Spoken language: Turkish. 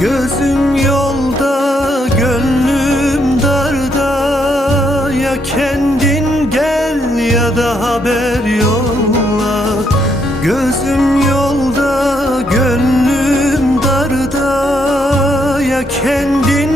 Gözüm yolda, gönlüm darda. Ya kendin gel ya da haber yolla. Gözüm kendin